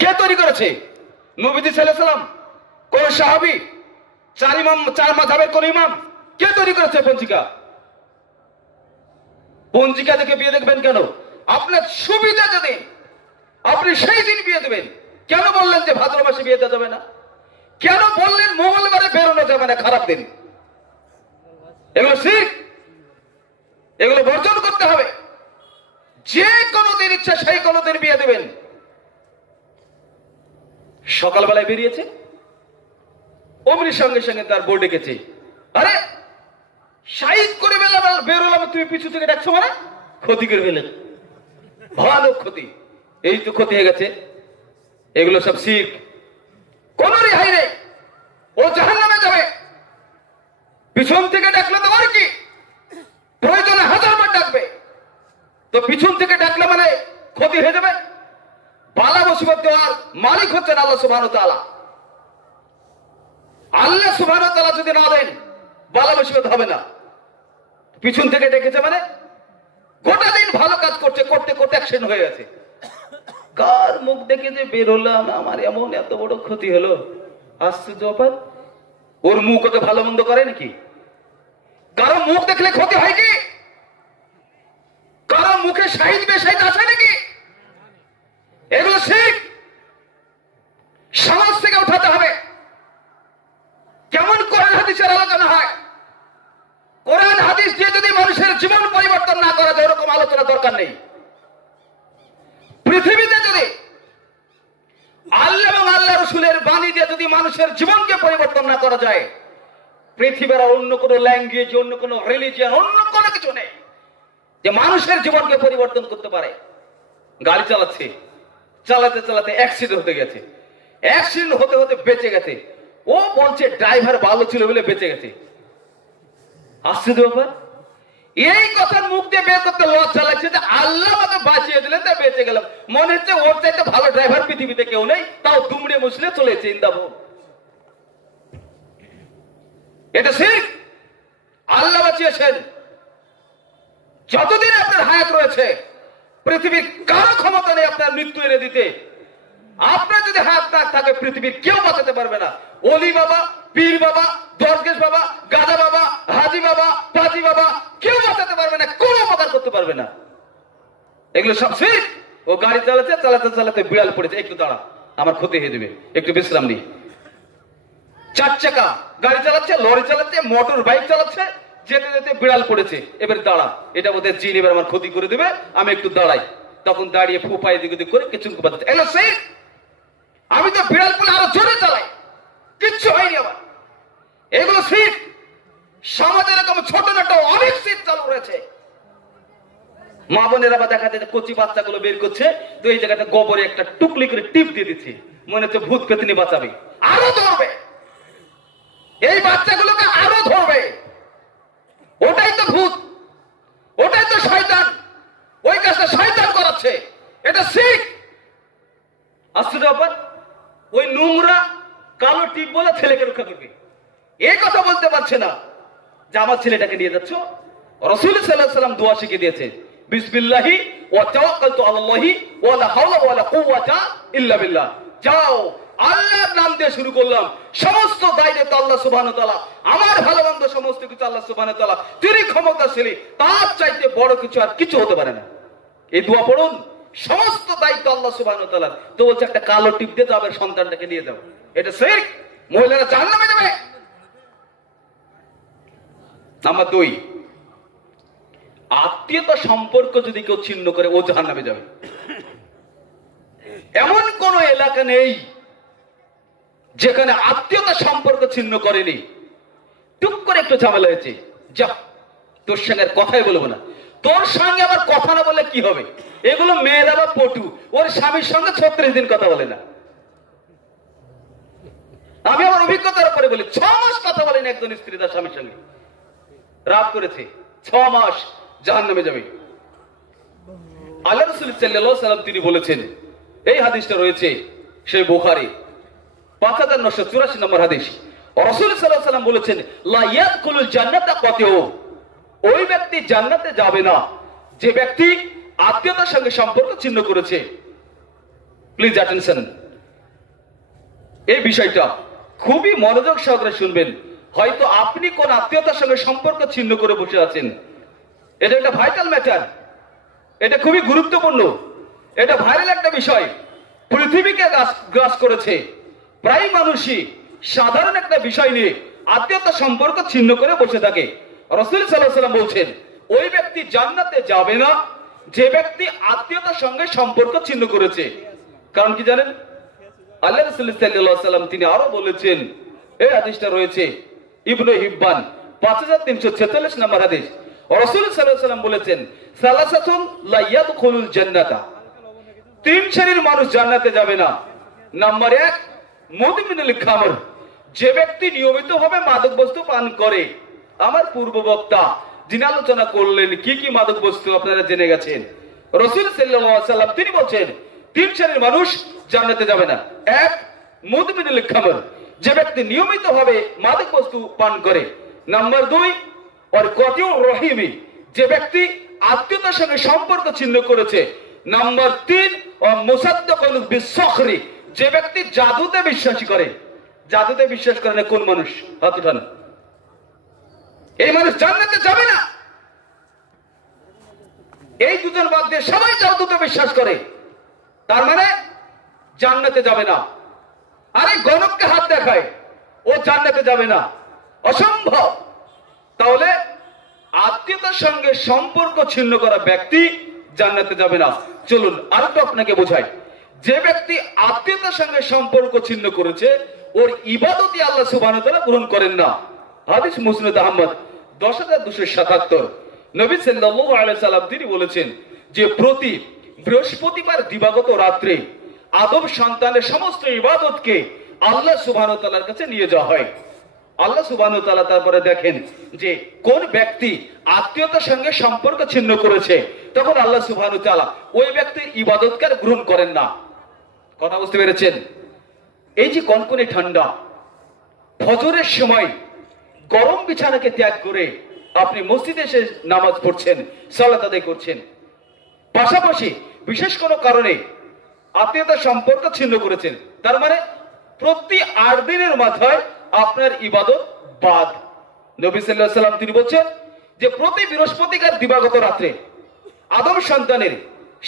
কে তৈরি করেছে? নবীজি সাল্লাল্লাহু আলাইহি সাল্লাম, কোন সাহাবী, চার ইমাম, চার মাযহাবের কোন ইমাম? কে তৈরি করেছে পঞ্জিকা? পঞ্জিকা দেখে বিয়ে দেখবেন কেন? আপনার সুবিধা যদি আপনি সেই দিন বিয়ে দেবেন। কেন বললেন যে ভাদ্র মাসে বিয়ে দেওয়া যাবে না? কেন বললেন মঙ্গলবারে বেরোনো যাবে না, খারাপ দিন? এগুলো শিরক, এগুলো বর্জন করতে হবে। যে কোনো দিন ইচ্ছা সেই কোনো দিন বিয়ে দেবেন। সকালবেলায় বেরিয়েছে, অমনির সঙ্গে সঙ্গে তার বউ ডেকেছে, আরে শাহিদ করে বেরোলাম, তুমি পিছু থেকে ডাকছো মানে? ক্ষতি করে ফেলেন, ভালো ক্ষতি, এই তো ক্ষতি হয়ে গেছে। এগুলো সব শিরক, কোন রেহাই নেই, ও জাহান্নামে যাবে। পিছন থেকে ডাকলে তো আর কি, প্রয়োজনে 1000 বার ডাকবে, তো পিছন থেকে ডাকলে মানে ক্ষতি হয়ে যাবে। বালা মুসিবত দেওয়ার মালিক হচ্ছেন আল্লাহ সুবহানাহু ওয়া তাআলা। আল্লাহ সুবহানাহু ওয়া তাআলা যদি না দেন, বালা মুসিবত হবে না। পিছন থেকে ডেকেছে মানে গোটা দিন ভালো কাজ করছে, করতে করতে অ্যাক্সিডেন্ট হয়ে গেছে। কার মুখ দেখে যে বের হলাম, আমার এমন এত বড় ক্ষতি হলো, আশ্চর্য ব্যাপার। ওর মুখ ওকে ভালো মন্দ করে নাকি? কারো মুখ দেখলে ক্ষতি হয় কি? কারো মুখে শাহিদ বেশাহিদ আছে নাকি? এগুলো শিরক, সমাজ থেকে উঠাতে হবে। কেমন কোরআন হাদিসের আলোচনা হয়, কোরআন হাদিস দিয়ে যদি মানুষের জীবন পরিবর্তন না করা যায়, এরকম আলোচনা দরকার নেই। পৃথিবীতে যদি আল্লাহ এবং আল্লাহ রাসূলের বাণী দিয়ে যদি মানুষের জীবনকে পরিবর্তন না করা যায়, পৃথিবীর অন্য কোনো ল্যাঙ্গুয়েজ, অন্য কোনো রিলিজিয়ন, অন্য কোনো কিছু নেই যে মানুষের জীবনকে পরিবর্তন করতে পারে। গাড়ি চালাচ্ছে, চালাতে চালাতে অ্যাক্সিডেন্ট হতে গেছে, অ্যাক্সিডেন্ট হতে হতে বেঁচে গেছে। ও বলছে ড্রাইভার ভালো ছিল বলে বেঁচে গেছে। আশ্চর্য ব্যাপার। এই কথার মুখ দিয়ে বের করতে লজ্জা লাগছে যে আল্লাহ আমাকে বাঁচিয়ে দিলেন, তাই বেঁচে গেলাম। মনে হচ্ছে ওর চাইতে ভালো ড্রাইভার পৃথিবীতে কেউ নেই, তাও দুমড়ে মুছড়ে চলেছে ইন্দাবন। এটা শিরক। আল্লাহ বাঁচিয়েছেন। যতদিন আপনার হায়াত রয়েছে, পৃথিবীর কারো ক্ষমতা নেই আপনার মৃত্যু এনে দিতে। আপনার যদি হায়াত না থাকে, পৃথিবীর কেউ বাঁচাতে পারবে না। ওলি বাবা, পীর বাবা, দরবেশ বাবা, গাদা বাবা, হাজি বাবা, পাজি বাবা, কেউ বাঁচাতে পারবে না, কোনো উপকার করতে পারবে না। এগুলো সব শিরক। ও গাড়ি চালাচ্ছে, চালাতে চালাতে বিড়াল পড়েছে, একটু দাঁড়া, আমার ক্ষতি হয়ে যাবে, একটু বিশ্রাম নি। 4 চাকা গাড়ি চালাচ্ছে, লরি চালাচ্ছে, মোটর বাইক চালাচ্ছে, যেতে যেতে বিড়াল পড়েছে, এবার দাঁড়া, এটা বোধহয় জিন এবার আমার ক্ষতি করে দেবে, আমি একটু দাঁড়াই। তখন দাঁড়িয়ে ফুপাই দিকে দিক করে কিছু বাজাচ্ছে। এলো শিরক। আমি তো বিড়াল পড়লে আরো জোরে চালাই, কিচ্ছু হয়নি আমার। এগুলো শিরক। সমাজে এরকম ছোট ছোট অনেক শিরক চালু রয়েছে। মা বোনেরা বা দেখা যায় কচি বাচ্চাগুলো বের করছে, তো এই জায়গাটা গোবরে একটা টুকলি করে টিপ দিয়ে দিচ্ছে, মনে হচ্ছে ভূত পেতনি বাঁচাবে, আরো ধরবে, এই বাচ্চাগুলোকে আরো ধরবে। ওটাই তো ভূত, ওটাই তো শয়তান, ওই কাজটা শয়তান করাচ্ছে। এটা শিরক। আশ্চর্য ব্যাপার। ওই নোংরা কালো টিপ বলে ছেলেকে রক্ষা করবে, এই কথা বলতে পারছে না যে আমার ছেলেটাকে নিয়ে যাচ্ছ। রাসূল সাল্লাল্লাহু আলাইহি ওয়াসাল্লাম দোয়া শিখিয়ে দিয়েছে, বিসমিল্লাহি ওয়া তাওয়াক্কালতু আলাল্লাহি ওয়া লা হাওলা ওয়া লা কুওয়াতা ইল্লা বিল্লাহ। যাও, আল্লাহর নাম দিয়ে শুরু করলাম, সমস্ত দায়িত্ব আল্লাহ সুবহানাহু ওয়া তাআলা, আমার ভালো মন্দ সমস্ত কিছু আল্লাহ সুবহানাহু ওয়া তাআলা, তিনি ক্ষমতাশালী, তার চাইতে বড় কিছু আর কিছু হতে পারে না। এই দোয়া পড়ুন, সমস্ত দায়িত্ব আল্লাহ সুবহানাহু ওয়া তাআলা। তো বলছে একটা কালো টিপ দিয়ে যাবে, সন্তানটাকে নিয়ে যাও, এটা শিরক। মহিলারা জাহান্নামে যাবে। নাম্বার 2, আত্মীয়তা সম্পর্ক যদি কেউ ছিন্ন করে, ও জাহান্নামে যাবে। এমন কোন এলাকা নেই যেখানে আত্মীয়তা সম্পর্ক ছিন্ন করেনি। টুক করে একটু ঝামেলা হয়েছে, যা তোর সঙ্গে কথাই বলবো না, তোর সঙ্গে আবার কথা না বললে কি হবে। এগুলো মেয়েরা বা পটু, ওর স্বামীর সঙ্গে 36 দিন কথা বলে না। আমি আমার অভিজ্ঞতার উপরে বলি, 6 মাস কথা বলেনি একজন স্ত্রী তার স্বামীর সঙ্গে, রাত করেছে, 6 মাস, জাহান্নামে যাবে। আল্লাহ রাসূল সাল্লাল্লাহু আলাইহি ওয়াসাল্লাম তিনি বলেছেন, এই হাদিসটা রয়েছে সেই বুখারী 5984 নম্বর হাদিস। রাসূল সাল্লাল্লাহু আলাইহি ওয়াসাল্লাম বলেছেন, লা ইয়াদখুলুল জান্নাতা কাতিউ, ওই ব্যক্তি জান্নাতে যাবে না যে ব্যক্তি আত্মীয়তার সঙ্গে সম্পর্ক ছিন্ন করেছে। প্লিজ অ্যাটেনশন, এই বিষয়টা খুবই মনোযোগ সহকারে শুনবেন। হয়তো আপনি কোন আত্মীয়তার সঙ্গে সম্পর্ক ছিন্ন করে বসে আছেন। এটা একটা ভাইটাল ম্যাটার, এটা খুবই গুরুত্বপূর্ণ, এটা ভাইরাল একটা বিষয়, পৃথিবীকে গ্রাস করেছে। প্রায় মানুষই সাধারণ একটা বিষয় নিয়ে আত্মীয়তার সম্পর্ক ছিন্ন করে বসে থাকে। রাসূল সাল্লাল্লাহু আলাইহি ওয়াসাল্লাম বলছেন, ওই ব্যক্তি জান্নাতে যাবে না যে ব্যক্তি আত্মীয়তার সঙ্গে সম্পর্ক ছিন্ন করেছে। কারণ কি জানেন? আল্লাহ রাসূল সাল্লাল্লাহু আলাইহি ওয়াসাল্লাম তিনি আরো বলেছেন, এই হাদিসটা রয়েছে ইবনে হিব্বান 5346 নম্বর হাদিস। রাসূল সাল্লাল্লাহু আলাইহি ওয়াসাল্লাম বলেছেন, সালাসাতুন লা ইয়াদখুলুল জান্নাতা, তিন শ্রেণীর মানুষ জান্নাতে যাবে না। নাম্বার 1, মুদমিনুল খামর, যে ব্যক্তি নিয়মিতভাবে মাদক বস্তু পান করে। আমার পূর্ব বক্তা যিনি আলোচনা করলেন কি কি মাদক বস্তু আপনারা জেনে গেছেন। রাসূল সাল্লাল্লাহু আলাইহি ওয়াসাল্লাম তিনি বলেন তিন শ্রেণীর মানুষ জান্নাতে যাবে না। 1, মুদমিনুল খামর, যে ব্যক্তি নিয়মিতভাবে মাদক বস্তু পান করে। নাম্বার 2, আর কতিউর রহিমি, যে ব্যক্তি আত্মীয়তার সঙ্গে সম্পর্ক ছিন্ন করেছে। নাম্বার 3, মুসাদ্দাকুল বিসখরি, যে ব্যক্তি জাদুতে বিশ্বাসী করে। জাদুতে বিশ্বাস করে না কোন মানুষ? হাত উঠান। এই মানুষ জান্নাতে যাবে না। এই দুজন বাদ দিয়ে সবাই জাদুতে বিশ্বাস করে, তার মানে জান্নাতে যাবে না। আরে গণককে হাত দেখায়, ও জান্নাতে যাবে না, অসম্ভব। তাহলে আত্মীয়তার সঙ্গে সম্পর্ক ছিন্ন করা ব্যক্তি জান্নাতে যাবে না। চলুন আরেকটু আপনাকে বোঝাই। যে ব্যক্তি আত্মীয়তার সঙ্গে সম্পর্ক ছিন্ন করেছে, ওর ইবাদতই আল্লাহ সুবহানাহু ওয়া তাআলা গ্রহণ করেন না। হাদিস মুসনাদ আহমদ 10277। নবী সাল্লাল্লাহু আলাইহি সাল্লাম তিনি বলেছেন যে প্রতি বৃহস্পতিবার দিবাগত রাত্রে আদম সন্তানের সমস্ত ইবাদতকে আল্লাহ সুবহানাহু ওয়া তাআলার কাছে নিয়ে যাওয়া হয়। আল্লাহ সুবহানাহু ওয়া তাআলা তারপরে দেখেন যে কোন ব্যক্তি আত্মীয়তার সঙ্গে সম্পর্ক ছিন্ন করেছে, তখন আল্লাহ সুবহানাহু ওয়া তাআলা ওই ব্যক্তির ইবাদতকে গ্রহণ করেন না। কথা বুঝতে পেরেছেন? এই যে কনকনে ঠান্ডা, ফজরের সময় গরম বিছানাকে ত্যাগ করে আপনি মসজিদে এসে নামাজ পড়ছেন, সালাত আদায় করছেন, পাশাপাশি বিশেষ কোনো কারণে আত্মীয়তার সম্পর্ক ছিন্ন করেছেন, তার মানে প্রতি 8 দিনের মাথায় আপনার ইবাদত বাদ। নবী সাল্লাল্লাহু আলাইহি সাল্লাম তিনি বলেন যে প্রতি বৃহস্পতিবার দিবাগত রাতে আদম সন্তানের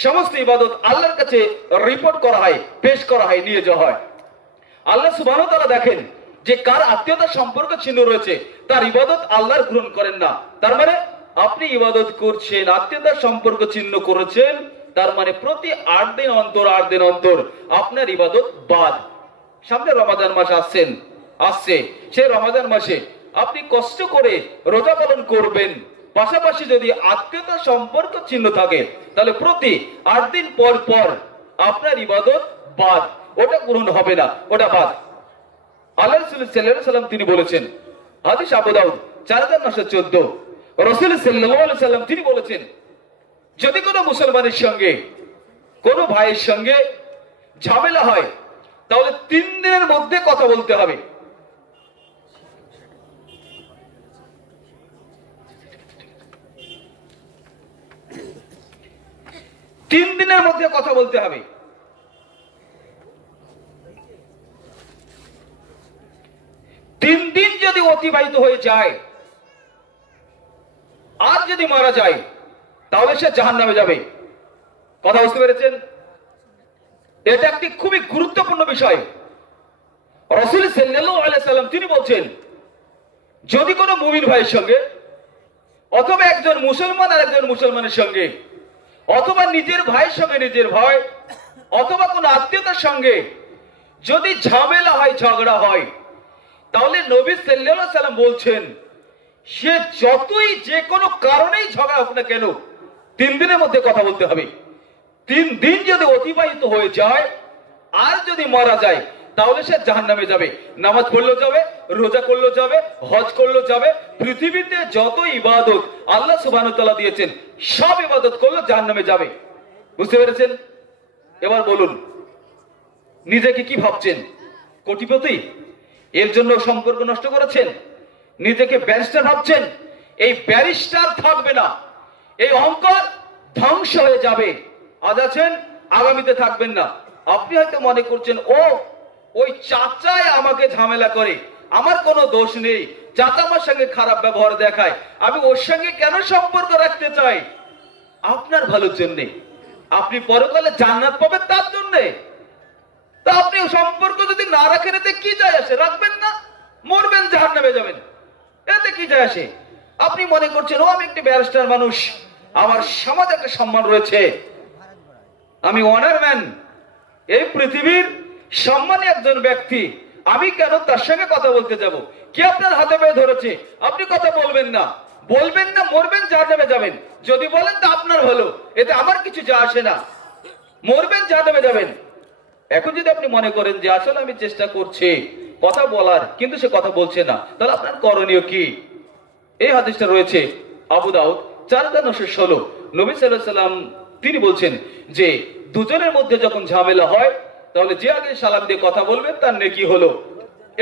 সমস্ত ইবাদত আল্লাহর কাছে রিপোর্ট করা হয়, পেশ করা হয়, নিয়ে যাওয়া হয়। আল্লাহ সুবহানাহু ওয়া তাআলা দেখেন যে কার আত্মীয়তার সম্পর্ক ছিন্ন রয়েছে, তার ইবাদত আল্লাহর গ্রহণ করেন না। তার মানে আপনি ইবাদত করছেন, আত্মীয়তার সম্পর্ক ছিন্ন করেছেন, তার মানে প্রতি 8 দিন অন্তর আপনার ইবাদত বাদ। সামনে রমাদান মাস আসছে, সেই রমাদান মাসে আপনি কষ্ট করে রোজা পালন করবেন, পাশাপাশি যদি আত্মীয়তার সম্পর্ক ছিন্ন থাকে তাহলে প্রতি 8 দিন পর আপনার ইবাদত বাদ, ওটা গ্রহণ হবে না, ওটা বাদ। আল্লাহ রাসূল সাল্লাল্লাহু আলাইহি সাল্লাম তিনি বলেছেন, হাদিস আবু দাউদ 4914, রাসূল সাল্লাল্লাহু আলাইহি সাল্লাম তিনি বলেছেন, যদি কোনো মুসলমানের সঙ্গে কোনো ভাইয়ের সঙ্গে ঝামেলা হয় তাহলে 3 দিনের মধ্যে কথা বলতে হবে। 3 দিনের মধ্যে কথা বলতে হবে। 3 দিন যদি অতিবাহিত হয়ে যায় আর যদি মারা যায় তাহলে সে জাহান্নামে যাবে। কথা বুঝতে পেরেছেন? এটা একটি খুবই গুরুত্বপূর্ণ বিষয়। রাসূল সাল্লাল্লাহু আলাইহি সাল্লাম তিনি বলেন, যদি কোনো মুমিন ভাইয়ের সঙ্গে অথবা একজন মুসলমান আর একজন মুসলমানের সঙ্গে অথবা নিজের ভাইয়ের সঙ্গে নিজের ভাই অথবা কোনো আত্মীয়তার সঙ্গে যদি ঝামেলা হয়, ঝগড়া হয়, তাহলে নবী সাল্লাল্লাহু আলাইহি সাল্লাম বলছেন সে যতই যে কোনো কারণেই ঝগড়া হোক না কেন 3 দিনের মধ্যে কথা বলতে হবে। 3 দিন যদি অতিবাহিত হয়ে যায় আর যদি মারা যায় তাহলে সে জাহান্নামে যাবে। নামাজ পড়লেও যাবে, রোজা করলেও যাবে, হজ করলেও যাবে, পৃথিবীতে যত ইবাদত আল্লাহ সুবহানাহু ওয়া তাআলা দিয়েছেন সব ইবাদত করলে জাহান্নামে যাবে। বুঝতে পেরেছেন? এবার বলুন, নিজেকে কি ভাবছেন? কোটিপতি? এর জন্য সম্পর্ক নষ্ট করেছেন? নিজেকে ব্যারিস্টার ভাবছেন? এই ব্যারিস্টার থাকবে না, এই অহংকার ধ্বংস হয়ে যাবে। আজ আছেন, আগামীতে থাকবেন না। আপনি হয়তো মনে করছেন ওই চাচাই আমাকে ঝামেলা করে, আমার কোনো দোষ নেই, চাচা আমার সঙ্গে খারাপ ব্যবহার দেখায়, আমি ওর সঙ্গে কেন সম্পর্ক রাখতে চাই? আপনার ভালোর জন্য, আপনি পরকালে জান্নাত পাবেন তার জন্য। তা আপনি সম্পর্ক যদি না রাখেন এতে কি যায় আসে? রাখবেন না, মরবেন, জাহান্নামে যাবেন, এতে কি যায় আসে? আপনি মনে করছেন ও আমি একটি ব্যারিস্টার মানুষ, আমার সমাজে একটা সম্মান রয়েছে, আমি অনার ম্যান, এই পৃথিবীর সম্মানী একজন ব্যক্তি, আমি কেন তার সঙ্গে কথা বলতে যাব? কি আপনার হাতে পায়ে ধরেছে? আপনি কথা বলবেন না, বলবেন না, মরবেন, জাহান্নামে যাবেন। যদি বলেন তা আপনার ভালো, এতে আমার কিছু যা আসে না, মরবেন, জাহান্নামে যাবেন। এখন যদি আপনি মনে করেন যে আসলে আমি চেষ্টা করছি কথা বলার, কিন্তু সে কথা বলছে না, তাহলে আপনার করণীয় কি? এই হাদিসটা রয়েছে আবু দাউদ 4916। নবী সাল্লাল্লাহু আলাইহি সাল্লাম তিনি বলছেন যে দুজনের মধ্যে যখন ঝামেলা হয়, তাহলে যে আগে সালাম দিয়ে কথা বলবেন তার নেকি হলো।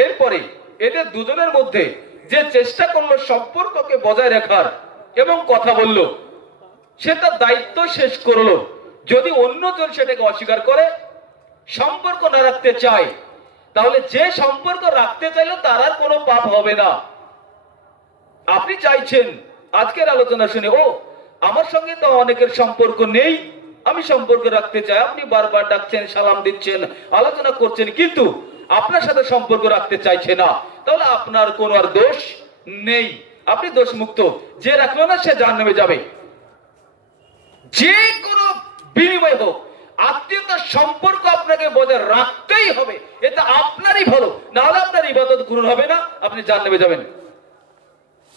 এরপরে এদের দুজনের মধ্যে যে চেষ্টা করলো সম্পর্ককে বজায় রাখার এবং কথা বলল, সে তার দায়িত্ব শেষ করলো। যদি অন্যজন সেটাকে অস্বীকার করে, সম্পর্ক না রাখতে চায়, তাহলে যে সম্পর্ক রাখতে চাইলো তার আর কোনো পাপ হবে না। আপনি চাইছেন আজকের আলোচনা শুনে, ও আমার সঙ্গে তো অনেকের সম্পর্ক নেই, আমি সম্পর্ক রাখতে চাই, আপনি বারবার ডাকছেন, সালাম দিচ্ছেন, আলোচনা করছেন, কিন্তু আপনার সাথে সম্পর্ক রাখতে চাইছে না, তাহলে আপনার কোনো আর দোষ নেই, আপনি দোষ মুক্ত। যে রাখলো না সে জাহান্নামে যাবে। যে কোনো বিনিময় হোক, আত্মীয়তার সম্পর্ক আপনাকে বজায় রাখতেই হবে, এটা আপনারই ভালো, না হলে আপনার ইবাদত গ্রহণ হবে না, আপনি জাহান্নামে যাবেন।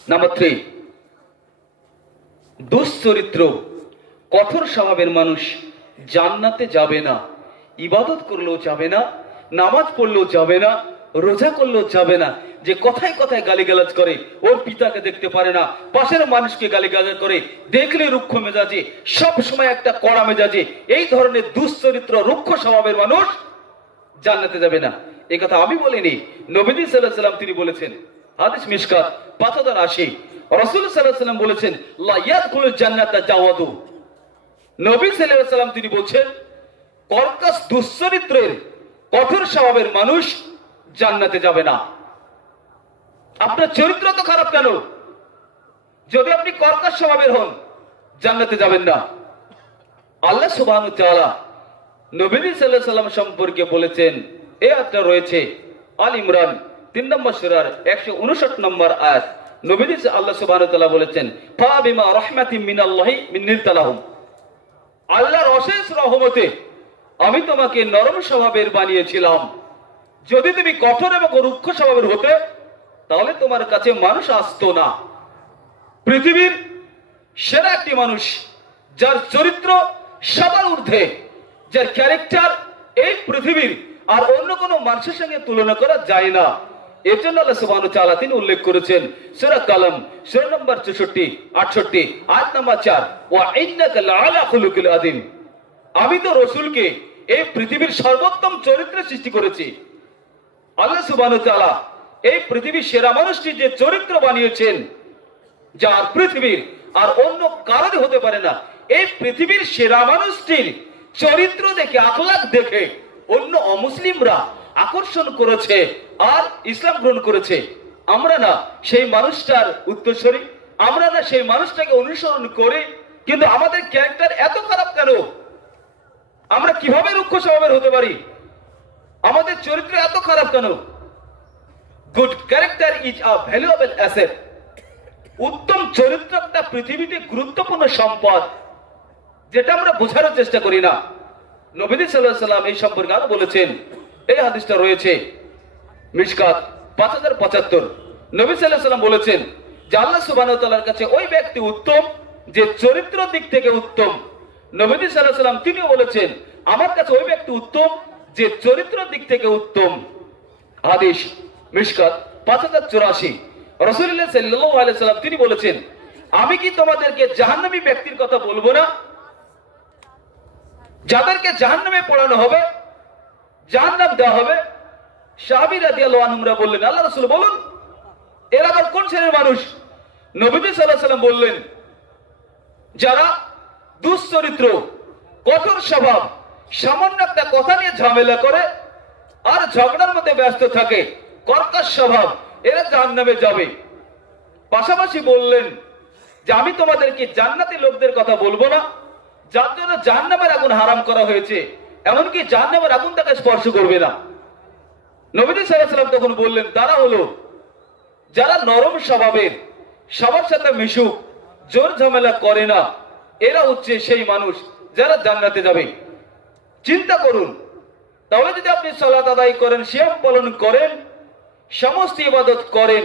নাম্বার 3, দুশ্চরিত্র কঠোর স্বভাবের মানুষ জান্নাতে যাবে না। ইবাদত করলেও যাবে না, নামাজ পড়লেও যাবে না, রোজা করলেও যাবে না। যে কথায় কথায় গালিগালাজ করে, ওর পিতাকে দেখতে পারে না, পাশের মানুষকে গালিগালাজ করে, দেখলে রুক্ষ মেজাজে, সব সময় একটা কড়া মেজাজে, এই ধরনের দুশ্চরিত্র রুক্ষ স্বভাবের মানুষ জান্নাতে যাবে না। এই কথা আমি বলিনি, নবীজি সাল্লাল্লাহু আলাইহি সাল্লাম তিনি বলেছেন। হাদিস মিশকাত 5080। রাসূল সাল্লাল্লাহু আলাইহি সাল্লাম বলেছেন, লা ইয়াদখুলুল জান্নাতা জাওয়াদু। নবী সাল্লাল্লাহু আলাইহি সাল্লাম তিনি বলেছেন, কর্কশ দুশ্চরিত্রের কঠোর স্বভাবের মানুষ জান্নাতে যাবে না। আপনার চরিত্র তো খারাপ কেন? যদি আপনি কর্কশ স্বভাবের হন, জান্নাতে যাবেন না। আল্লাহ সুবহানাহু ওয়া তাআলা নবী সাল্লাল্লাহু আলাইহি সাল্লাম সম্পর্কে বলেছেন, এই আয়াতটা রয়েছে আল ইমরান 3 নম্বর সূরার 159 নম্বর আয়াত। নবী আল্লাহ সুবহানাহু ওয়া তাআলা বলেছেন, ফা বিমা রাহমাতিন মিনাল্লাহি মিন্নিতা লাহুম। আল্লাহর অশেষ রহমতে আমি তোমাকে নরম স্বভাবের বানিয়েছিলাম। যদি তুমি কঠোর এবং রুক্ষ স্বভাবের হতে, তাহলে তোমার কাছে মানুষ আসতো না। পৃথিবীর সেরা একটি মানুষ, যার চরিত্র সবার ঊর্ধ্বে, যার ক্যারেক্টার এই পৃথিবীর আর অন্য কোনো মানুষের সঙ্গে তুলনা করা যায় না। এর জন্য আল্লাহ সুবহানাহু ওয়া তাআলা তিনি উল্লেখ করেছেন সূরা কালাম সূরা নম্বর 64 68 আয়াত নম্বর 4, ওয়া ইন্নাকা লাআলা খুলুকিল আযীম। আমি তো রাসূলকে এই পৃথিবীর সর্বোত্তম চরিত্রে সৃষ্টি করেছি। আল্লাহ সুবহানাহু ওয়া তাআলা এই পৃথিবীর সেরা মানুষটি যে চরিত্র বানিয়েছেন, যার পৃথিবীর আর অন্য কারণে হতে পারে না, এই পৃথিবীর সেরা মানুষটির চরিত্র দেখে, আখলাক দেখে অন্য অমুসলিমরা আকর্ষণ করেছে আর ইসলাম গ্রহণ করেছে। আমরা না সেই মানুষটার উত্তরসূরি, আমরা না সেই মানুষটাকে অনুসরণ করি, কিন্তু আমাদের ক্যারেক্টার এত খারাপ কেন? আমরা কিভাবে রুক্ষ স্বভাবের হতে পারি? আমাদের চরিত্র এত খারাপ কেন? Good character is a valuable asset. উত্তম চরিত্র একটা পৃথিবীতে গুরুত্বপূর্ণ সম্পদ, যেটা আমরা বোঝার চেষ্টা করি না। নবী সাল্লাল্লাহু আলাইহি সাল্লাম এই সম্পর্কে আরো বলেছেন, এই হাদিসটা রয়েছে মিশকাত 5075। নবী সাল্লাল্লাহু আলাইহি সাল্লাম বলেছেন যে আল্লাহ সুবহানাহু ওয়া তাআলার কাছে ওই ব্যক্তি উত্তম যে চরিত্র দিক থেকে উত্তম। নবী সাল্লাল্লাহু আলাইহি সাল্লাম তিনিও বলেছেন, আমার কাছে ওই ব্যক্তি উত্তম যে চরিত্র দিক থেকে উত্তম। হাদিস মিশকাত 5084। রাসূলুল্লাহ সাল্লাল্লাহু আলাইহি সাল্লাম তিনি বলেছেন, আমি কি তোমাদেরকে জাহান্নামী ব্যক্তির কথা বলবো না, যাদেরকে জাহান্নামে পোড়ানো হবে, জাহান্নাম দেওয়া হবে? সাহাবী রাদিয়াল্লাহু আনহুরা বললেন, আল্লাহ রাসূল বলুন, এরা আবার কোন শ্রেণীর মানুষ? নবীজি সাল্লাল্লাহু আলাইহি সাল্লাম বললেন, যারা দুশ্চরিত্র, কঠোর স্বভাব, সামান্য একটা কথা নিয়ে ঝামেলা করে আর ঝগড়ার মধ্যে ব্যস্ত থাকে, কর্কশ স্বভাব, এরা জাহান্নামে যাবে। পাশাপাশি বললেন যে আমি তোমাদেরকে জান্নাতি লোকদের কথা বলবো না, যার জন্য জাহান্নামের আগুন হারাম করা হয়েছে, এমনকি জাহান্নামের আগুন তাকে স্পর্শ করবে না। নবীজি সাল্লাল্লাহু আলাইহি ওয়াসাল্লাম তখন বললেন, তারা হলো যারা নরম স্বভাবের, সবার সাথে মিশুক, জোর ঝামেলা করে না, এরা হচ্ছে সেই মানুষ যারা জান্নাতে যাবে। চিন্তা করুন, তাহলে যদি আপনি সালাত আদায় করেন, সিয়াম পালন করেন, সমস্ত ইবাদত করেন,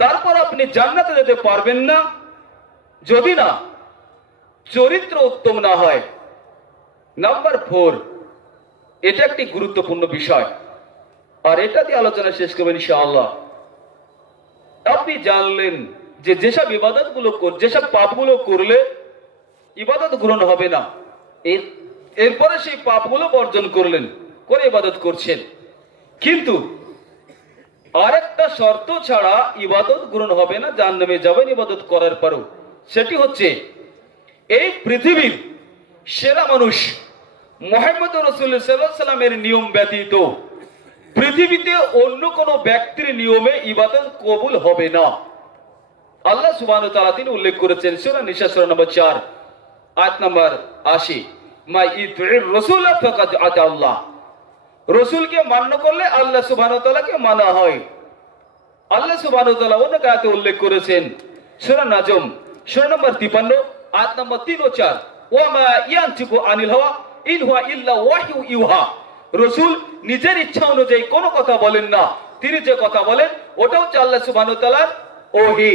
তারপর আপনি জান্নাতে যেতে পারবেন না যদি না চরিত্র উত্তম না হয়। নাম্বার 4, এটা একটি গুরুত্বপূর্ণ বিষয়, আর এটা দিয়ে আলোচনা শেষ করবেন ইনশাআল্লাহ। আপনি জানলেন যে যেসব ইবাদত গুলো, যেসব পাপগুলো করলে ইবাদত গ্রহণ হবে না, এরপরে সেই পাপগুলো বর্জন করলেন, করে ইবাদত করছেন, কিন্তু আরেকটা শর্ত ছাড়া ইবাদত গ্রহণ হবে না, জাহান্নামে যাবেন ইবাদত করার পরও। সেটি হচ্ছে এই পৃথিবীর সেরা মানুষ মুহাম্মদ রাসূলুল্লাহ সাল্লাল্লাহু আলাইহি ওয়াসাল্লামের নিয়ম ব্যতীত পৃথিবীতে অন্য কোন ব্যক্তির নিয়মে ইবাদত কবুল হবে না। আল্লাহ সুবহানাহু ওয়া তাআলা তিনি উল্লেখ করেছেন সূরা নিসা সূরা নম্বর 4 আয়াত নম্বর 80, মা ইতির রাসূল ফাকাদ আতা আল্লাহ। রাসূলকে মান্য করলে আল্লাহ সুবহানাহু ওয়া তাআলাকে মানা হয়। আল্লাহ সুবহানাহু ওয়া তাআলা অন্য আয়াতে উল্লেখ করেছেন সূরা নাজম সূরা নম্বর 53 আয়াত নম্বর 3 ও 4, ওয়া মা ইয়ানতিকু আনিল হাওয়া ইন হুয়া ইল্লা ওয়াহয়ু ইউহা। রাসূল নিজের ইচ্ছা অনুযায়ী কোনো কথা বলেন না, তিনি যে কথা বলেন ওটা হচ্ছে আল্লাহ সুবহানাহু ওয়া তাআলার ওহী।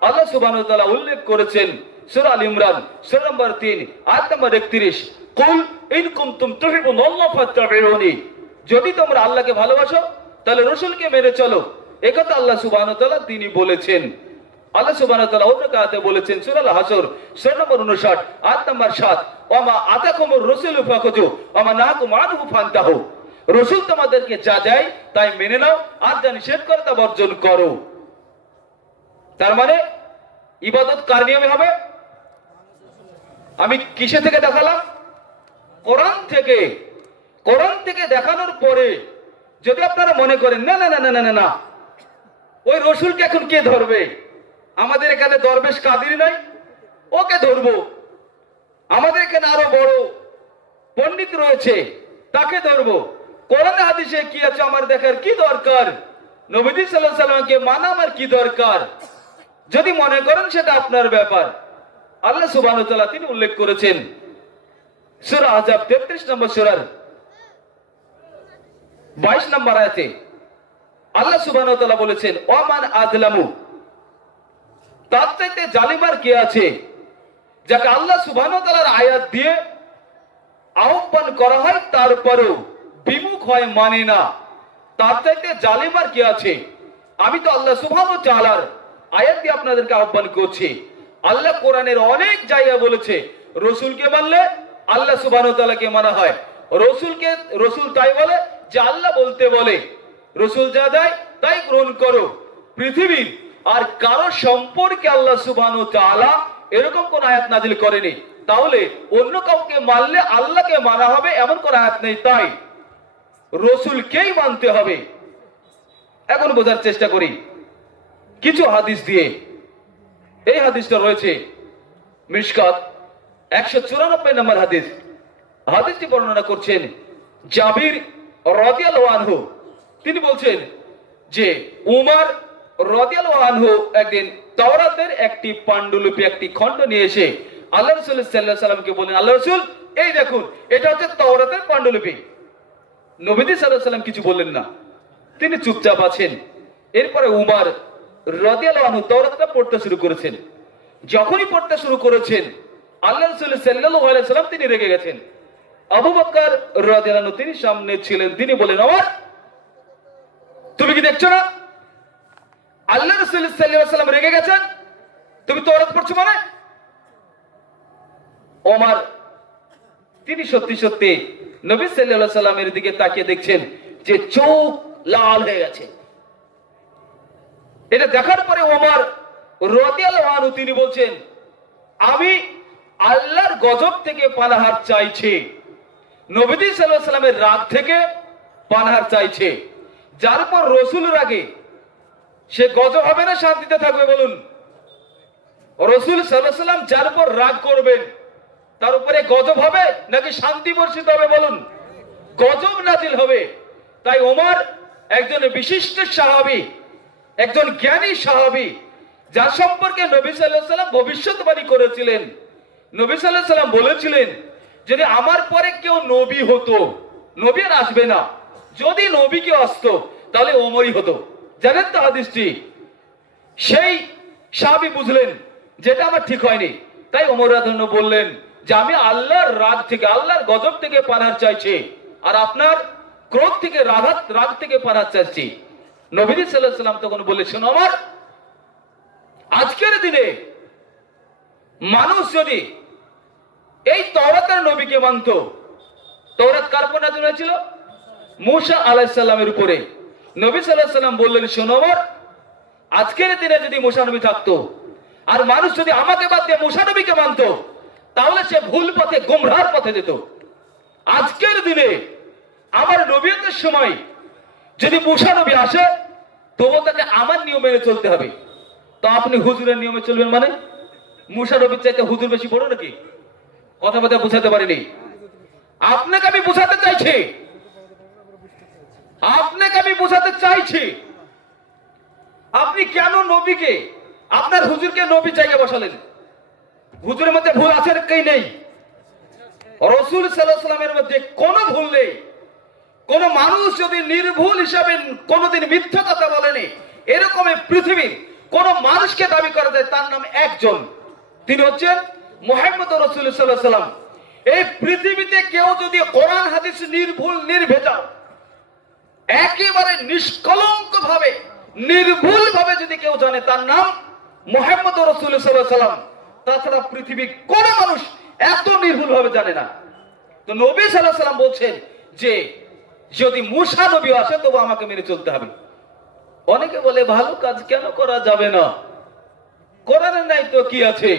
আল্লাহ সুবহানাহু ওয়া তাআলা উল্লেখ করেছেন সূরা আল ইমরান সূরা নম্বর 3 আয়াত নম্বর 31, কুল ইন কুনতুম তুহিব্বুনাল্লাহ ফাত্তাবিউনি। যদি তোমরা আল্লাহকে ভালোবাসো তাহলে রাসূলকে মেনে চলো, একথা আল্লাহ সুবহানাহু ওয়া তাআলা তিনি বলেছেন। আল্লাহ সুবহানাহু ওয়া তাআলা অন্য আয়াতে বলেছেন সূরা আল হাসর সূরা নম্বর 59 আয়াত নম্বর 7, ওয়া মা আতাকুমুর রাসূলু ফাখুযু ওয়া মা নাহাকুম আনহু ফান্তাহু। রাসূল তোমাদেরকে যা দেয় তাই মেনে নাও, আর যা নিষেধ করে তা বর্জন করো। তার মানে ইবাদত কার নিয়মে হবে? আমি কিসে থেকে দেখালাম? কোরআন থেকে। কোরআন থেকে দেখানোর পরে যদি আপনারা মনে করেন না না না না না না, ওই রাসূলকে এখন কে ধরবে? আমাদের এখানে দরবেশ কাদির নাই, ওকে ধরবো। আমাদের এখানে আরো বড় পণ্ডিত রয়েছে, তাকে ধরবো। কোরআন হাদিসে কি আছে আমার দেখার কি দরকার? নবীজি সাল্লাল্লাহু আলাইহি ওয়াসাল্লামকে মানা আমার কি দরকার? যদি মনে করেন সেটা আপনার ব্যাপার। আল্লাহ সুবহানাহু ওয়া তাআলা তিনি উল্লেখ করেছেন সূরা আহজাব 33 নম্বর সূরার 22 নম্বর আয়াতে আল্লাহ সুবহানাহু ওয়া তাআলা বলেছেন, ওমান আযলামু, তার চাইতে জালিম আর কে আছে? যাকে আল্লাহ সুবহানাহু ওয়া তাআলার আয়াত দিয়ে আহ্বান করা হয় তারপরেও বিমুখ হয়, মানে না, তার চাইতে জালিম আর কে আছে? আমি তো আল্লাহ সুবহানাহু ওয়া তাআলার আয়াত দিয়ে আপনাদেরকে আহ্বান করছি। আল্লাহ কোরআনের অনেক জায়গায় বলেছে রাসূলকে মানলে আল্লাহ সুবহানাহু ওয়া তাআলাকে মানা হয়। রাসূল তাই বলে যে আল্লাহ বলতে বলে, রাসূল যা দেয় তাই গ্রহণ করো। পৃথিবীর আর কারো সম্পর্কে আল্লাহ সুবহানাহু ওয়া তাআলা এরকম কোন আয়াত নাজিল করেনি। তাহলে অন্য কাউকে মানলে আল্লাহকে মানা হবে এমন কোন আয়াত নেই, তাই রাসূলকেই মানতে হবে। এখন বোঝার চেষ্টা করি কিছু হাদিস দিয়ে। এই হাদিসটা রয়েছে মিশকাত 194 নম্বর হাদিস। হাদিসটি বর্ণনা করছেন জাবির রাদিয়াল্লাহু আনহু। তিনি বলছেন যে উমর রাদিয়াল্লাহু আনহু একদিন তাওরাতের একটি পাণ্ডুলিপি, একটি খণ্ড নিয়ে এসে আল্লাহ রাসূল সাল্লাল্লাহু আলাইহি ওয়াসাল্লামকে বলেন, আল্লাহ রাসূল এই দেখুন এটা হচ্ছে তাওরাতের পাণ্ডুলিপি। নবীজি সাল্লাল্লাহু আলাইহি ওয়াসাল্লাম কিছু বললেন না, তিনি চুপচাপ আছেন। এরপরে উমর রাদিয়াল্লাহু আনহু তাওরাতটা পড়তে শুরু করেছেন। যখনই পড়তে শুরু করেছেন আল্লাহ রাসূল সাল্লাল্লাহু আলাইহি ওয়াসাল্লাম তিনি রেগে গেছেন। আবু বকর রাদিয়াল্লাহু আনহু তিনি সামনে ছিলেন, তিনি বলেন, ওমর তুমি কি দেখছো না আল্লাহ রাসূল সাল্লাল্লাহু আলাইহি ওয়াসাল্লাম রেগে গেছেন, তুমি তাওরাত পড়ছো মানে? ওমর তিনি সত্যি সত্যি নবী সাল্লাল্লাহু আলাইহি ওয়াসাল্লামের দিকে তাকিয়ে দেখছেন যে চোখ লাল হয়ে গেছে। এটা দেখার পরে ওমর রাদিয়াল্লাহু আনহু তিনি বলছেন, আমি আল্লাহর গজব থেকে পানাহার চাইছি, নবীজি সাল্লাল্লাহু আলাইহি ওয়াসাল্লামের রাগ থেকে পানাহার চাইছে, যার পর রসুলের আগে সে গজব হবে না শান্তিতে থাকবে বলুন? রসুল সাল্লাল্লাহু আলাইহি ওয়াসাল্লাম যার পর রাগ করবেন তার উপরে গজব হবে নাকি শান্তি বর্ষিত হবে বলুন? গজব নাজিল হবে। তাই ওমর একজন বিশিষ্ট সাহাবী, একজন জ্ঞানী সাহাবী, যার সম্পর্কে নবী সাল্লাল্লাহু আলাইহি ওয়াসাল্লাম ভবিষ্যৎবাণী করেছিলেন। নবী সাল্লাল্লাহু আলাইহি ওয়াসাল্লাম বলেছিলেন, যদি আমার পরে কেউ নবী হতো, নবী আর আসবে না, যদি নবী কেউ আসতো তাহলে ওমরই হতো। জানেন তো হাদিসটি? সেই সাহাবী বুঝলেন যেটা আমার ঠিক হয়নি, তাই ওমর রাদিয়াল্লাহু আনহু বললেন যে আমি আল্লাহর রাগ থেকে, আল্লাহর গজব থেকে পানাহার চাইছি, আর আপনার ক্রোধ থেকে, রাগ থেকে পানাহার চাইছি। নবী সাল্লাল্লাহু আলাইহি ওয়াসাল্লাম তখন বলেছেন, ওমর, আজকের দিনে মানুষ যদি এই তাওরাতের নবীকে মানত, তাওরাত কার উপর নাযিল হয়েছিল? মূসা আলাইহিস সালামের উপরে। নবী সাল্লাল্লাহু আলাইহি ওয়াসাল্লাম বললেন, শোনো ওমর, আজকের দিনে যদি মূসা নবী থাকতো আর মানুষ যদি আমাকে বাদ দিয়ে মূসা নবীকে মানত, তাহলে সে ভুল পথে, গোমরাহর পথে যেত। আজকের দিনে আমার নবীয়তের সময় যদি মূসা নবী আসে, তবু তাকে আমার নিয়ম মেনে চলতে হবে। তো আপনি হুজুরের নিয়মে চলবেন মানে? মূসা নবীর চাইতে হুজুর বেশি বড় নাকি? কথা কথা বুঝাতে পারিনি। আপনাকে আমি বুঝাতে চাইছি, আপনি কেন নবীকে, আপনার হুজুরকে নবী জায়গায় বসালেন? হুজুরের মধ্যে ভুল আছে কি নেই? রাসূল সাল্লাল্লাহু আলাইহি ওয়াসাল্লামের মধ্যে কোনো ভুল নেই। কোন মানুষ যদি নির্ভুল হিসাবে কোনদিন মিথ্যা কথা বলেনি, এরকম পৃথিবীর কোন মানুষকে দাবি করা যায়, তার নাম একজন, তিনি হচ্ছেন মুহাম্মদ রাসূলুল্লাহ সাল্লাল্লাহু আলাইহি ওয়াসাল্লাম। এই পৃথিবীতে কেউ যদি কোরআন হাদিস নির্ভুল, নির্ভেজাল, একেবারে নিষ্কলঙ্ক ভাবে, নির্ভুল ভাবে যদি কেউ জানে, তার নাম মুহাম্মদ রাসূলুল্লাহ সাল্লাল্লাহু আলাইহি ওয়াসাল্লাম। তাছাড়া পৃথিবীর কোন মানুষ এত নির্ভুল ভাবে জানে না। তো নবী সাল্লাল্লাহু আলাইহি ওয়াসাল্লাম বলছেন যে যদি মূসা নবী আসে তবু আমাকে মেনে চলতে হবে। অনেকে বলে ভালো কাজ কেন করা যাবে না? কোরআনে নাই তো কি আছে,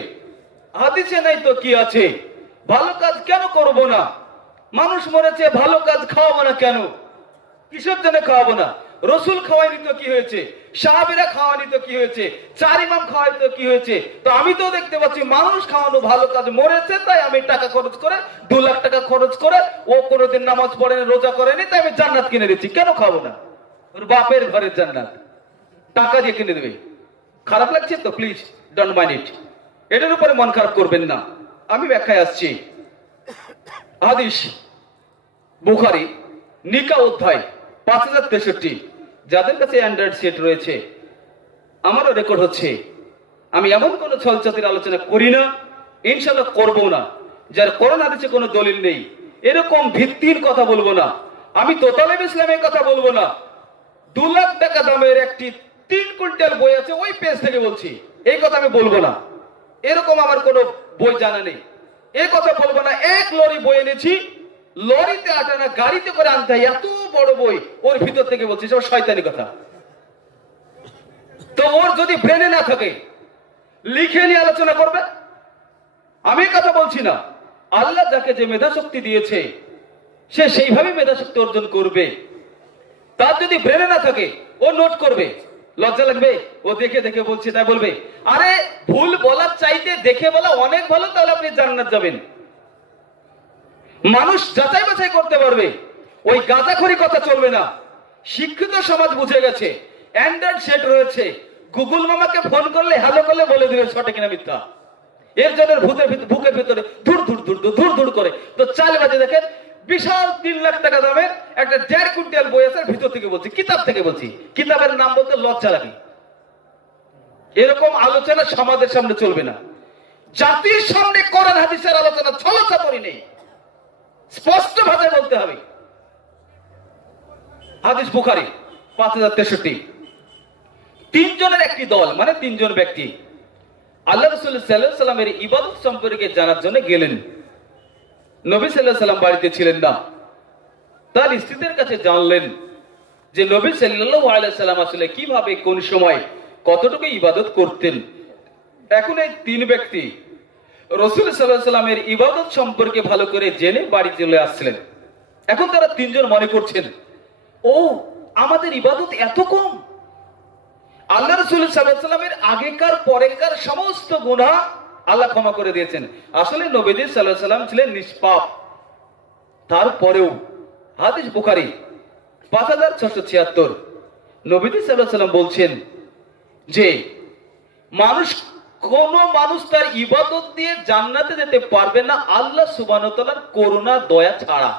হাদিসে নাই তো কি আছে, ভালো কাজ কেন করব না? মানুষ মরেছে, ভালো কাজ খাওয়াবো না কেন? কিসের জন্য খাওয়াবো না? রসুল খাওয়াইনি তো কি হয়েছে? সাহাবীরা খাওয়ানি তো কি হয়েছে? চার ইমাম খাওয়াই তো কি হয়েছে? তো আমি তো দেখতে পাচ্ছি মানুষ খাওয়ানো ভালো কাজ, মরেছে তাই আমি টাকা খরচ করে, 2 লাখ টাকা খরচ করে, ও কোনোদিন নামাজ পড়েনি, রোজা করেনি, তাই আমি জান্নাত কিনে দিচ্ছি। কেন খাবো না? ওর বাপের ঘরের জান্নাত টাকা দিয়ে কিনে দেবে। খারাপ লাগছে তো প্লিজ ডোন্ট মাইন্ড ইট, এটার উপরে মন খারাপ করবেন না। আমি ব্যাখ্যায় আসছি। হাদিস বুখারী নিকা অধ্যায় 5063। যাদের কাছে অ্যান্ড্রয়েড সেট রয়েছে, আমারও রেকর্ড হচ্ছে, আমি এমন কোন ছলচাতুর আলোচনা করি না, ইনশাআল্লাহ করব না, যার কোরআন হাদিসে কোনো দলিল নেই, এরকম ভিত্তির কথা বলবো না। আমি তোতালেব ইসলামের কথা বলবো না। 2 লাখ টাকা দামের একটি 3 কুইন্টাল বই আছে, ওই পেজ থেকে বলছি, এই কথা আমি বলবো না। এরকম আমার কোনো বই জানা নেই, এই কথা বলবো না। 1 লরি বই এনেছি, লরিতে আটা না, গাড়িতে করে আনতে হয়, এত বড় বই, ওর ভিতর থেকে বলছি, সব শয়তানি কথা। তো ওর যদি ব্রেনে না থাকে, লিখে নিয়ে আলোচনা করবে। আমি কথা বলছি না। আল্লাহ যাকে যে মেধা শক্তি দিয়েছে, সে সেইভাবে মেধা শক্তি অর্জন করবে। তার যদি ব্রেনে না থাকে, ও নোট করবে। লজ্জা লাগবে? ও দেখে দেখে বলছে তাই বলবে। আরে ভুল বলার চাইতে দেখে বলা অনেক ভালো, তাহলে আপনি জান্নাত যাবেন। মানুষ যাচাই বাছাই করতে পারবে, ওই গাঁজাখড়ি কথা চলবে না। শিক্ষিত সমাজ বুঝে গেছে, অ্যান্ড্রয়েড সেট রয়েছে, গুগল মামাকে ফোন করলে, হ্যালো করলে বলে দিবে সঠিক কিনা মিথ্যা। এর জন্য বুকের ভিতরে ধুর ধুর ধুর ধুর ধুর করে। তো 4 বাজে দেখেন, বিশাল 3 লাখ টাকা দামের একটা 1.5 কুইন্টাল বই আছে, ভিতর থেকে বলছি, কিতাব থেকে বলছি, কিতাবের নাম বলতে লজ্জা লাগে। এরকম আলোচনা সমাজের সামনে চলবে না। জাতির সামনে কোরআন হাদিসের আলোচনা ছলচাতুরি নেই, স্পষ্ট ভাষায় বলতে হবে। হাদিস বুখারী 5063। 3 জনের একটি দল, মানে 3 জন ব্যক্তি আল্লাহ রাসূল সাল্লাল্লাহু আলাইহি ওয়াসাল্লামের ইবাদত সম্পর্কে জানার জন্য গেলেন। নবী সাল্লাল্লাহু আলাইহি ওয়াসাল্লাম বাড়িতে ছিলেন না। তার স্ত্রীদের কাছে জানলেন যে নবী সাল্লাল্লাহু আলাইহি ওয়াসাল্লাম আসলে কিভাবে, কোন সময়, কতটুকু ইবাদত করতেন। এখন এই 3 ব্যক্তি রাসূল সাল্লাল্লাহু আলাইহি ওয়াসাল্লামের ইবাদত সম্পর্কে ভালো করে জেনে বাড়ি চলে আসছিলেন। এখন তারা 3 জন মনে করছেন ও আমাদের ইবাদত এত কম। আল্লাহ রাসূল সাল্লাল্লাহু আলাইহি ওয়াসাল্লামের আগেকার পরেকার সমস্ত গুনাহ আল্লাহ ক্ষমা করে দিয়েছেন। আসলে নবীজি সাল্লাল্লাহু আলাইহি ওয়াসাল্লাম ছিলেন নিষ্পাপ। তারপরেও হাদিস বুখারী 5676 নবীজি সাল্লাল্লাহু আলাইহি ওয়াসাল্লাম বলছেন যে কোন মানুষ তার ইবাদত দিয়ে জান্নাতে যেতে পারবে না আল্লাহ সুবহানাহু ওয়া তাআলার করুণা দয়া ছাড়া।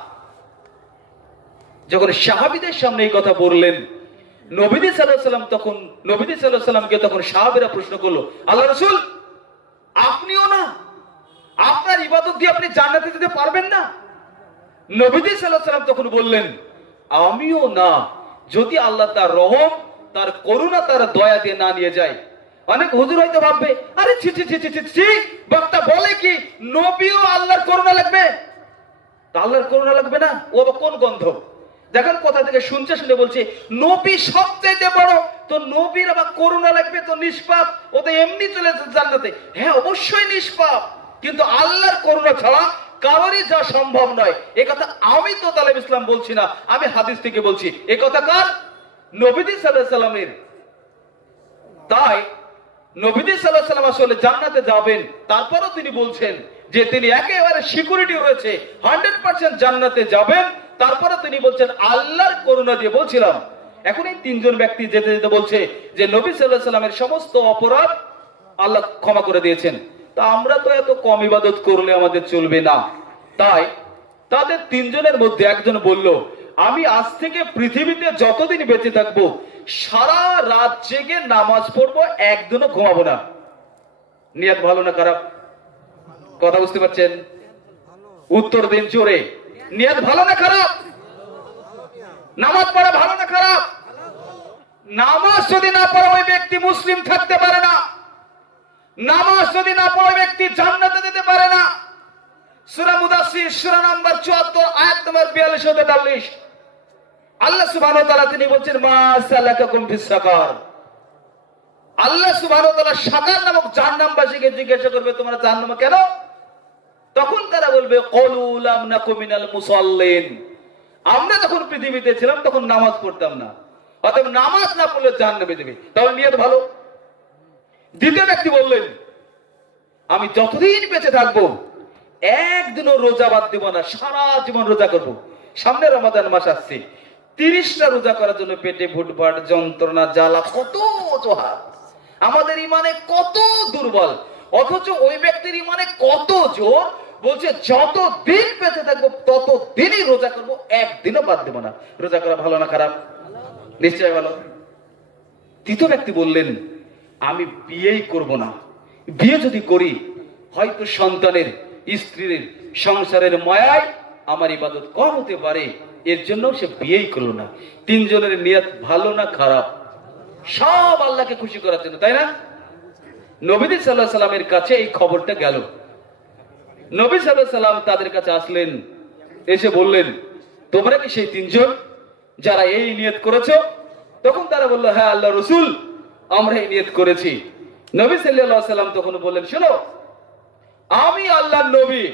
যখন সাহাবীদের সামনে এই কথা বললেন, নবীজি সাল্লাল্লাহু আলাইহি ওয়াসাল্লাম তখন নবীজি সাল্লাল্লাহু আলাইহি ওয়াসাল্লামকে তখন সাহাবীরা প্রশ্ন করলো, আল্লাহ রাসূল আপনিও না, আপনার ইবাদত দিয়ে আপনি জান্নাতে যেতে পারবেন না? নবীজি সাল্লাল্লাহু আলাইহি ওয়াসাল্লাম তখন বললেন, আমিও না, যদি আল্লাহ তার রহম, তার করুণা, তার দয়া দিয়ে না নিয়ে যায়। অনেক হুজুর হয়তো ভাববে, আরে ছি ছি ছি ছি ছি, বক্তা বলে কি নবীও আল্লাহর করুণা লাগবে? তা আল্লাহর করুণা লাগবে না, ও আবার কোন গন্ধ? দেখেন কথা থেকে শুনছে, শুনে বলছে নবী সবচাইতে বড়, তো নবীর আবার করুণা লাগবে? তো নিষ্পাপ, ও তো এমনি চলে জান্নাতে। হ্যাঁ অবশ্যই নিষ্পাপ, কিন্তু আল্লাহর করুণা ছাড়া কারোরই যা সম্ভব নয়। এ কথা আমি তো তালেব ইসলাম বলছি না, আমি হাদিস থেকে বলছি। এ কথা কার? নবীজি সাল্লাল্লাহু আলাইহি ওয়াসাল্লামের। তাই নবীজি সাল্লাল্লাহু আলাইহি ওয়াসাল্লাম আসলে জান্নাতে যাবেন, তারপরও তিনি বলছেন যে তিনি একেবারে সিকিউরিটি রয়েছে, 100% জান্নাতে যাবেন। তারপরে তিনি বলছেন আল্লাহর করুণা দিয়ে। বলছিলাম এখন এই তিনজন ব্যক্তি যেতে যেতে বলছে যে নবী সাল্লাল্লাহু আলাইহি ওয়াসাল্লামের সমস্ত অপরাধ আল্লাহ ক্ষমা করে দিয়েছেন। তা আমরা তো এত কম ইবাদত করলে আমাদের চলবে না। তাই তাদের তিনজনের মধ্যে একজন বলল, আমি আজ থেকে পৃথিবীতে যতদিন বেঁচে থাকবো সারা রাত জেগে নামাজ পড়বো, একদিনও ঘুমাবো না। নিয়ত ভালো না খারাপ? কথা বুঝতে পারছেন? উত্তর দিন জোরে। নিয়ত ভালো না খারাপ? নামাজ পড়া ভালো না খারাপ? নামাজ যদি না পড়ে ওই ব্যক্তি মুসলিম থাকতে পারে না। নামাজ যদি না পড়ে ব্যক্তি জান্নাতে যেতে পারে না। সূরা মুদাসসির সূরা নাম্বার 74 আয়াত নাম্বার 42 ও 43 আল্লাহ সুবহানাহু ওয়া তাআলা তিনি বলছেন মা সালাকাকুম ফিস সাকার। আল্লাহ সুবহানাহু ওয়া তাআলা সাকার নামক জাহান্নামবাসীকে জিজ্ঞাসা করবে তোমরা জাহান্নামে কেন? তখন তারা বলবে ক্বালু লাম নাকু মিনাল মুসাল্লিন, আমরা যখন পৃথিবীতে ছিলাম তখন নামাজ পড়তাম না। অতএব নামাজ না পড়লে জাহান্নামে যাবে। তাহলে নিয়ত ভালো। দ্বিতীয় ব্যক্তি বললেন, আমি যতদিন বেঁচে থাকবো একদিনও রোজা বাদ দেব না, সারা জীবন রোজা করব। সামনে রমাদান মাস আসছে, 30টা রোজা করার জন্য পেটে ভুটভাট যন্ত্রণা জ্বালা, কত অজুহাত। আমাদের ইমানে কত দুর্বল, অথচ ওই ব্যক্তির ইমানে কত জোর। বলছে যত দিন বেঁচে থাকবো তত দিনই রোজা করবো, একদিনও বাদ দেব না। রোজা করা ভালো না খারাপ? নিশ্চয় ভালো। তৃতীয় ব্যক্তি বললেন, আমি বিয়েই করব না। বিয়ে যদি করি হয়তো সন্তানের, স্ত্রীর, সংসারের মায়ায় আমার ইবাদত কম হতে পারে, এর জন্য সে বিয়েই করলো না। তিনজনের নিয়ত ভালো না খারাপ? সব আল্লাহকে খুশি করার জন্য, তাই না? নবী সাল্লাল্লাহু আলাইহি ওয়াসাল্লামের কাছে এই খবরটা গেল। নবী সাল্লাল্লাহু আলাইহি ওয়াসাল্লাম তাদের কাছে আসলেন, এসে বললেন, তোমরা কি সেই তিনজন যারা এই নিয়ত করেছো? তখন তারা বলল, হ্যাঁ আল্লাহ রাসূল, আমরা এই নিয়ত করেছি। নবী সাল্লাল্লাহু আলাইহি ওয়াসাল্লাম তখন বললেন, শোনো, আমি আল্লাহর নবী,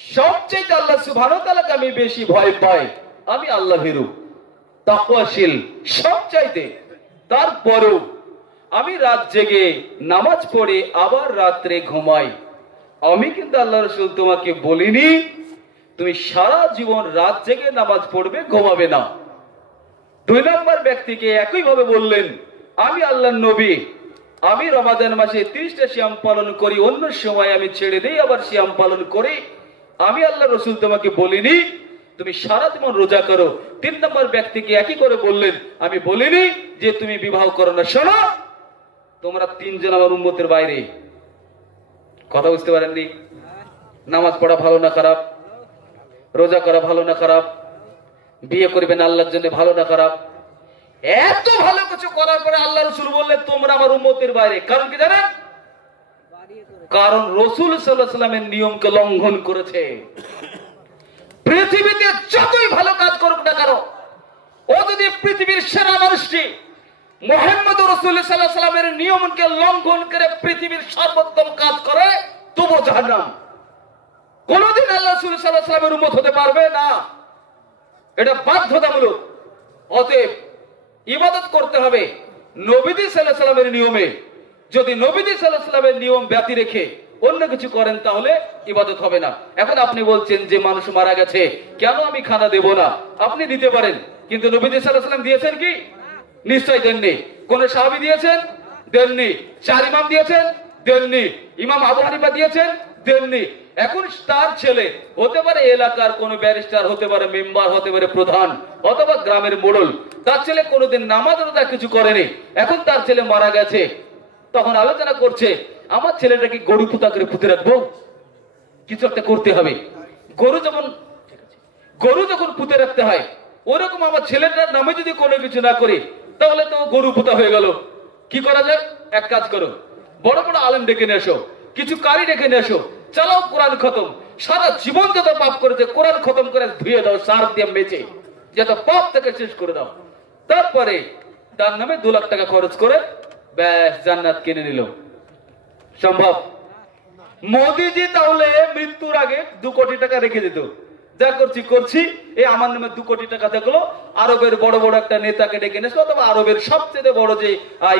সবচেয়ে আল্লাহ সুবহানাহু ওয়া তাআলাকে আমি বেশি ভয় পাই। আমি আল্লাহ ভীরু, তাকওয়াশীল সবচাইতে। তারপরেও আমি রাত জেগে নামাজ পড়ে আবার রাত্রে ঘুমাই। আমি কিন্তু আল্লাহ রাসূল তোমাকে বলিনি তুমি সারা জীবন রাত জেগে নামাজ পড়বে, ঘুমাবে না। দুই নম্বর ব্যক্তিকে একই ভাবে বললেন, আমি আল্লাহর নবী, আমি রমাদান মাসে 30টা সিয়াম পালন করি, অন্য সময় আমি ছেড়ে দেই, আবার সিয়াম পালন করি। আমি আল্লাহ রাসূল তোমাকে বলিনি তুমি সারা জীবন রোজা করো। 3 নম্বর ব্যক্তিকে একই করে বললেন, আমি বলিনি যে তুমি বিবাহ করো না। শোনো, তোমরা তিনজন আমার উম্মতের বাইরে। কথা বুঝতে পারেননি? নামাজ পড়া ভালো না খারাপ? রোজা করা ভালো না খারাপ? বিয়ে করবেন আল্লাহর জন্য ভালো না খারাপ? এত ভালো কিছু করার পরে আল্লাহ রাসূল বললেন তোমরা আমার উম্মতের বাইরে। কারণ কি জানেন? কারণ রাসূল সাল্লাল্লাহু আলাইহি ওয়াসাল্লামের নিয়মকে লঙ্ঘন করেছে। পৃথিবীতে যতই ভালো কাজ করুক না কেন, ও যদি পৃথিবীর সেরা মানুষটি মুহাম্মদ রাসূলুল্লাহ সাল্লাল্লাহু আলাইহি ওয়াসাল্লামের নিয়মকে লঙ্ঘন করে পৃথিবীর সর্বোত্তম কাজ করে, তবু জাহান্নাম। কোনদিন আল্লাহ রাসূল সাল্লাল্লাহু আলাইহি ওয়াসাল্লামের উম্মত হতে পারবে না। এটা বাধ্যতামূলক। অতএব ইবাদত করতে হবে নবীজি সাল্লাল্লাহু আলাইহি সাল্লামের নিয়মে। যদি নবীজি সাল্লাল্লাহু আলাইহি সাল্লামের নিয়ম ব্যতি রেখে অন্য কিছু করেন তাহলে ইবাদত হবে না। এখন আপনি বলছেন যে মানুষ মারা গেছে, কেন আমি খানা দেব না? আপনি দিতে পারেন, কিন্তু নবীজি সাল্লাল্লাহু আলাইহি সাল্লাম দিয়েছেন কি? নিশ্চয় দেননি। কোন সাহাবী দিয়েছেন? দেননি। 4 ইমাম দিয়েছেন? দেননি। ইমাম আবু হানিফা দিয়েছেন? দেননি। এখন তার ছেলে হতে পারে এলাকার কোন ব্যারিস্টার, হতে পারে মেম্বার, হতে পারে প্রধান, অথবা গ্রামের মোড়ল। তার ছেলে কোনোদিন নামাজ রোজা কিছু করেনি, এখন তার ছেলে মারা গেছে, তখন আলোচনা করছে আমার ছেলেটাকে গরু পুতা করে পুঁতে রাখবো, কিছু একটা করতে হবে। গরু যখন পুঁতে রাখতে হয়, ওরকম আমার ছেলেটার নামে যদি কোনো কিছু না করি তাহলে তো গরু পুতা হয়ে গেল। কি করা যায়? এক কাজ করো, বড় বড় আলেম ডেকে নিয়ে এসো, কিছু কারি ডেকে নিয়ে এসো, চালাও কোরআন খতম। সারা জীবন যত পাপ করেছে কোরআন খতম করে ধুয়ে দাও, সার দিয়ে মেচে, যত পাপ থেকে শেষ করে দাও। তারপরে তার নামে 2 লাখ টাকা খরচ করে ব্যাস জান্নাত কিনে নিল। সম্ভব? মোদিজি তাহলে মৃত্যুর আগে 2 কোটি টাকা রেখে দিত, যা করছি এই আমার নামে 2 কোটি টাকা দেখলো, আরবের বড় বড় একটা নেতাকে ডেকে এনেছে, অথবা আরবের সবচেয়ে বড় যে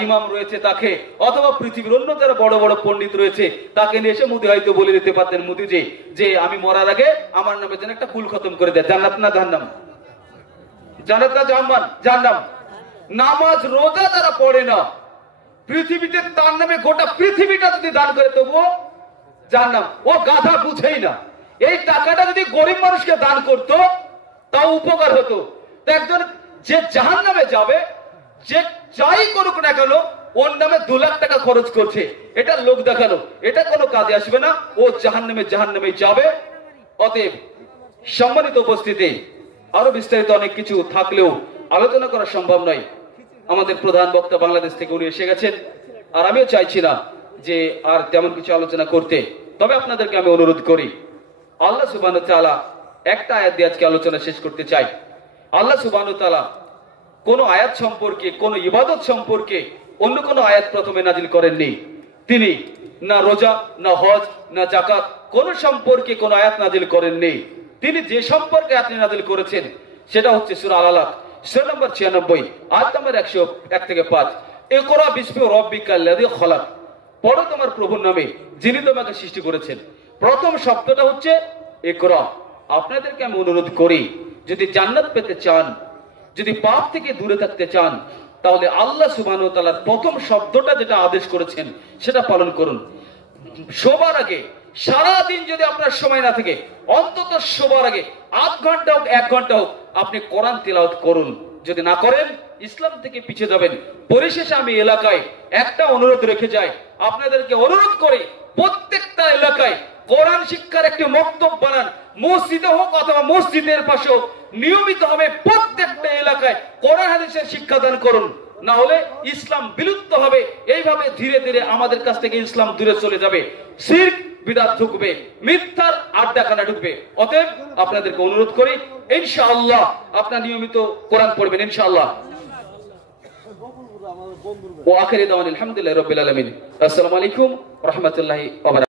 ইমাম রয়েছে তাকে, অথবা পৃথিবীর অন্য যারা বড় বড় পণ্ডিত রয়েছে তাকে নিয়ে এসে মোদি হয়তো বলে দিতে পারতেন মোদিজি যে আমি মরার আগে আমার নামে যেন একটা কুল খতম করে দেয়। জান্নাত না জাহান্নাম? জান্নাত না জাহান্নাম? নামাজ রোজা যারা পড়ে না, পৃথিবীতে তার নামে গোটা পৃথিবীটা যদি দান করে তবুও জাহান্নাম। ও গাধা বুঝেই না। এই টাকাটা যদি গরিব মানুষকে দান করতো তাও উপকার হতো। তো একজন যে জাহান্নামে যাবে, যে যাই করুক না কেন, ওর নামে 2 লাখ টাকা খরচ করছে, এটা লোক দেখানো, এটা কোনো কাজে আসবে না। ও জাহান্নামে যাবে। অতএব সম্মানিত উপস্থিতি, আরো বিস্তারিত অনেক কিছু থাকলেও আলোচনা করা সম্ভব নয়। আমাদের প্রধান বক্তা বাংলাদেশ থেকে উনি এসে গেছেন, আর আমিও চাইছি না যে আর তেমন কিছু আলোচনা করতে। তবে আপনাদেরকে আমি অনুরোধ করি, আল্লাহ সুবহানাহু ওয়া তাআলা একটা আয়াত দিয়ে আজকে আলোচনা শেষ করতে চাই। আল্লাহ সুবহানাহু ওয়া তাআলা কোন আয়াত সম্পর্কে, কোন ইবাদত সম্পর্কে অন্য কোন আয়াত প্রথমে নাজিল করেননি। তিনি না রোজা, না হজ, না যাকাত কোন সম্পর্কে কোন আয়াত নাজিল করেননি। তিনি যে সম্পর্কে আয়াত নাজিল করেছেন সেটা হচ্ছে সূরা আল-আলাক, সূরা নম্বর 96, আয়াত নম্বর 101 থেকে 5। ইকরা বিসমি রাব্বিকাল্লাযী খলাক, পড়ো তোমার প্রভুর নামে যিনি তোমাকে সৃষ্টি করেছেন। প্রথম শব্দটা হচ্ছে ইকরা। আপনাদেরকে আমি অনুরোধ করি, যদি জান্নাত পেতে চান, যদি পাপ থেকে দূরে থাকতে চান, তাহলে আল্লাহ সুবহানাহু ওয়া তাআলার প্রথম শব্দটা যেটা আদেশ করেছেন সেটা পালন করুন। শোবার আগে, সারা দিন যদি আপনার সময় না থাকে, অন্তত শোবার আগে 8 ঘন্টা হোক 1 ঘন্টা হোক আপনি কোরআন তিলাওয়াত করুন। যদি না করেন ইসলাম থেকে পিছিয়ে যাবেন। পরিশেষে আমি এলাকায় একটা অনুরোধ রেখে যাই, আপনাদেরকে অনুরোধ করি প্রত্যেকটা এলাকায় কোরআন শিক্ষার একটি মক্তব বানান। মসজিদে হোক অথবা মসজিদের পাশে হোক, নিয়মিতভাবে প্রত্যেকটা এলাকায় কোরআন হাদিসের শিক্ষাদান করুন। না হলে ইসলাম বিলুপ্ত হবে। এইভাবে ধীরে ধীরে আমাদের কাছ থেকে ইসলাম দূরে চলে যাবে, শিরক বিদআত ঢুকবে, মিথ্যার আড্ডাখানা ঢুকবে। অতএব আপনাদেরকে অনুরোধ করি, ইনশাআল্লাহ আপনারা নিয়মিত কোরআন পড়বেন ইনশাআল্লাহ। ওয়া আখিরু দাওয়ানা আলহামদুলিল্লাহি রাব্বিল আলামিন। আসসালামু আলাইকুম ওয়া রাহমাতুল্লাহি ওয়া বারাকাতুহু।